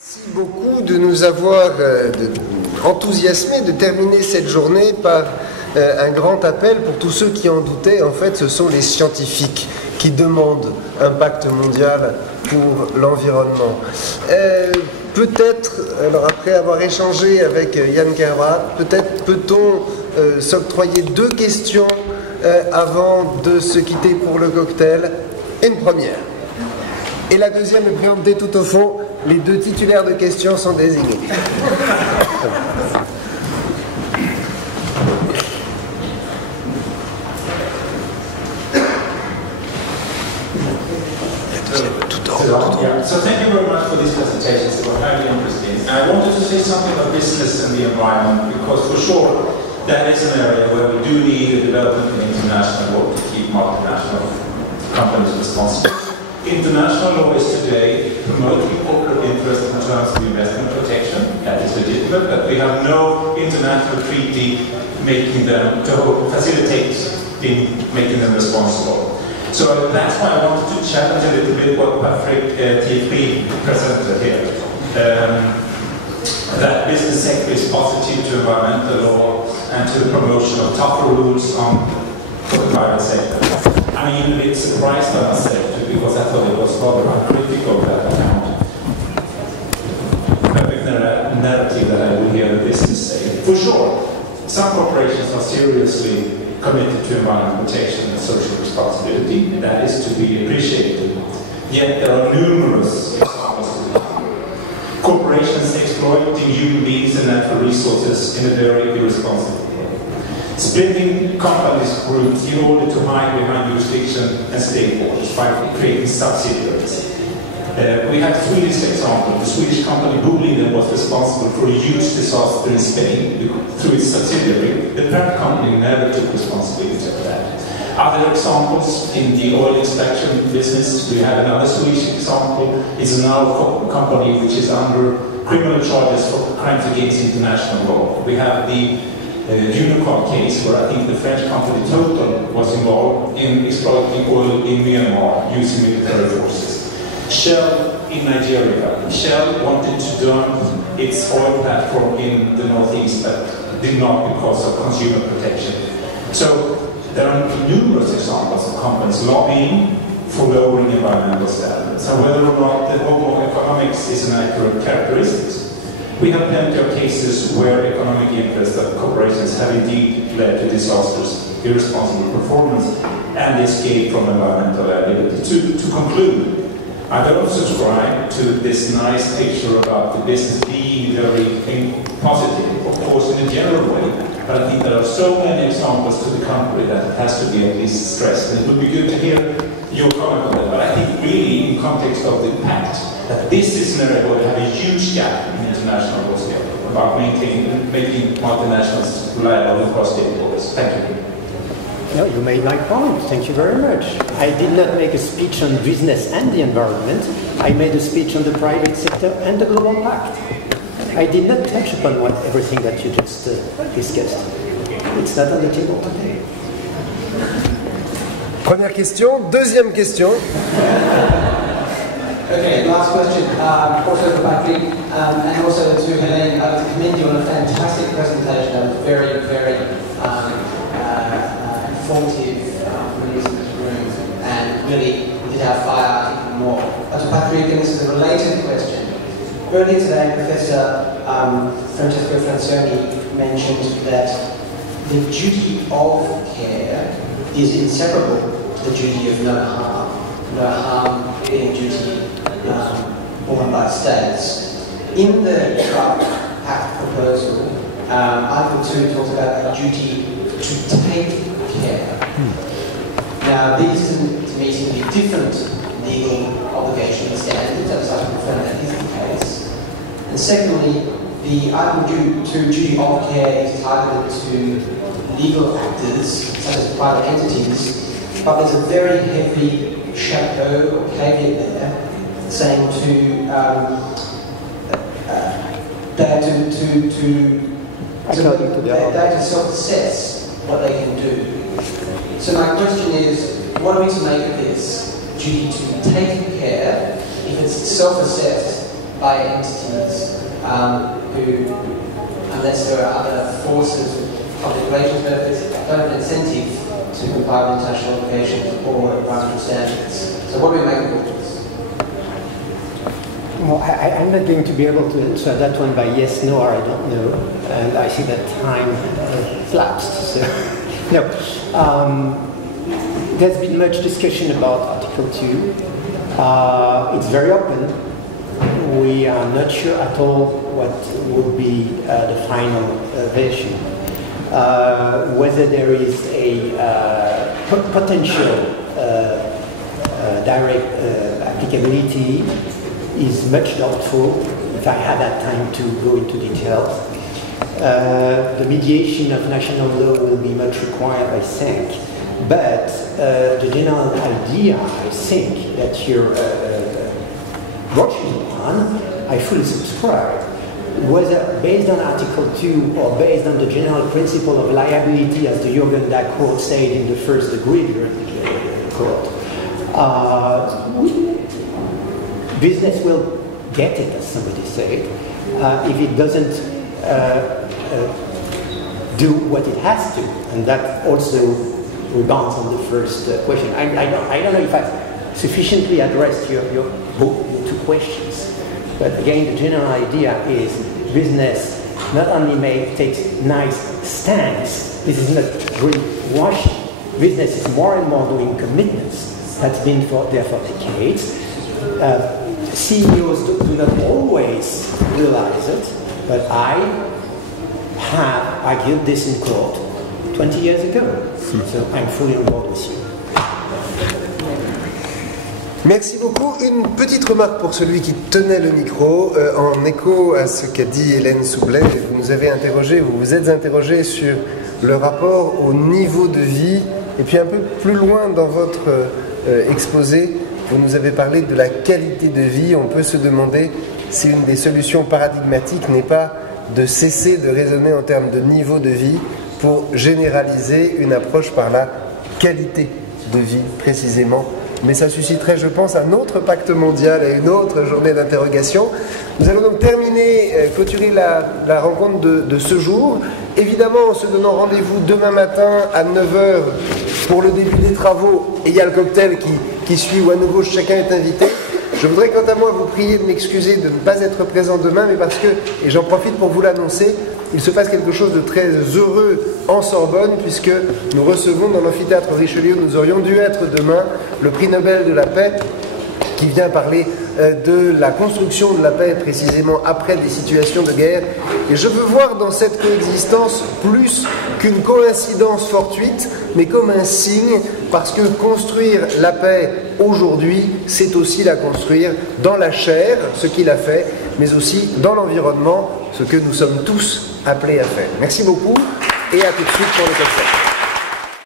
Merci beaucoup de nous avoir enthousiasmés de terminer cette journée par un grand appel pour tous ceux qui en doutaient. En fait, ce sont les scientifiques qui demandent un pacte mondial pour l'environnement. Peut-être, alors après avoir échangé avec Yann Kerrat, peut-être peut-on s'octroyer 2 questions avant de se quitter pour le cocktail. Une première. Et la deuxième est présentée tout au fond. Les 2 titulaires de questions sont désignés. So thank you very much for these presentations. They were highly interesting. And I wanted to say something about business and the environment, because for sure that is an area where we do need a development in international law to keep multinational companies responsible. International law is today promoting corporate interest in terms of investment protection. That is legitimate, but we have no international treaty making them to facilitate making them responsible. So that's why I wanted to challenge a little bit what Patrick TFB presented here. That business sector is positive to environmental law and to the promotion of tougher rules for the private sector. I'm even a bit surprised by myself too, because I thought it was rather uncritical that account. Perfect narrative that I would hear the business say. For sure, some corporations are seriously committed to environmental protection and social responsibility. That is to be appreciated. Yet there are numerous examples of it. Corporations exploiting human beings and natural resources in a very irresponsible way. Splitting companies groups in order to hide behind jurisdiction and state borders by creating subsidiaries. We have Swedish example. The Swedish company Boliden was responsible for a huge disaster in Spain through its subsidiary. The parent company never took responsibility for that. Other examples in the oil extraction business, we have another Swedish example. It's an oil company which is under criminal charges for crimes against international law. We have the Unicor case, where I think the French company Total was involved in exploiting oil in Myanmar using military forces. Shell in Nigeria. Shell wanted to dump its oil platform in the northeast, but did not because of consumer protection. So there are numerous examples of companies lobbying for lowering environmental standards. And whether or not the homo economics is an accurate characteristic, we have plenty of cases where economic interests of corporations have indeed led to disasters, irresponsible performance, and escape from environmental liability. To conclude, I don't subscribe to this nice picture about the business being very positive, of course, in a general way, but I think there are so many examples to the contrary that it has to be at least stressed. And it would be good to hear your comment on that. But I think really in context of the pact, that this is an area where we have a huge gap in international law scale about making multinationals reliable across state borders. Thank you. No, you made my point. Thank you very much. I did not make a speech on business and the environment. I made a speech on the private sector and the global pact. I did not touch upon everything that you just discussed. It's not on the table today. Première question. Deuxième question. Okay, last question. Also for Patrick, and also to Helene. I would commend you on a fantastic presentation. That was very, very informative for us in this room, and really did our fire even more. But to Patrick, and this is a related question. Earlier today, Professor Francesco Francioni mentioned that the duty of care is inseparable to the duty of no harm being a duty borne by states. In the draft pact proposal, Article 2 talks about a duty to take care. Now, these to me seem to be different legal obligations and standards. I just like to confirm that is the case. And secondly, the Article 2 duty of care is targeted to legal actors, such as private entities, but there's a very heavy chapeau or caveat there saying they to self-assess what they can do. So my question is, what are we to make of this duty to take care if it's self-assessed by entities who, unless there are other forces of public relations benefits, don't have an incentive to comply with international obligations or environmental standards. So what do we make of this? Well, I'm not going to be able to answer that one by yes, no, or I don't know. And I see that time lapsed. So, no. There's been much discussion about Article 2. It's very open. We are not sure at all what will be the final version. Whether there is a potential direct applicability is much doubtful, if I had that time to go into details. The mediation of national law will be much required, I think. But the general idea, I think, that you're watching on, I fully subscribe. Whether based on Article 2 or based on the general principle of liability, as the Juergen court said in the first degree court, business will get it, as somebody said, if it doesn't do what it has to. And that also rebounds on the first question. I don't know if I sufficiently addressed your two questions. But again, the general idea is business not only may take nice stands, this is not greenwashing. Business is more and more doing commitments that's been there for decades. CEOs do not always realize it, but I have argued this in court 20 years ago. So I'm fully on board with you. Merci beaucoup. Une petite remarque pour celui qui tenait le micro, en écho à ce qu'a dit Hélène Soublet. Vous nous avez interrogé, vous vous êtes interrogé sur le rapport au niveau de vie, et puis un peu plus loin dans votre exposé, vous nous avez parlé de la qualité de vie. On peut se demander si une des solutions paradigmatiques n'est pas de cesser de raisonner en termes de niveau de vie pour généraliser une approche par la qualité de vie précisément. Mais ça susciterait, je pense, un autre pacte mondial et une autre journée d'interrogation. Nous allons donc terminer, clôturer la rencontre de ce jour. Évidemment, en se donnant rendez-vous demain matin à 9h pour le début des travaux. Et il y a le cocktail qui suit où à nouveau chacun est invité. Je voudrais quant à moi vous prier de m'excuser de ne pas être présent demain, mais parce que, et j'en profite pour vous l'annoncer, il se passe quelque chose de très heureux en Sorbonne, puisque nous recevons dans l'amphithéâtre Richelieu, nous aurions dû être demain, le prix Nobel de la paix, qui vient parler de la construction de la paix, précisément après des situations de guerre. Et je veux voir dans cette coexistence plus qu'une coïncidence fortuite, mais comme un signe, parce que construire la paix aujourd'hui, c'est aussi la construire dans la chair, ce qu'il a fait, mais aussi dans l'environnement, ce que nous sommes tous appelés à faire. Merci beaucoup et à tout de suite pour le cocktail.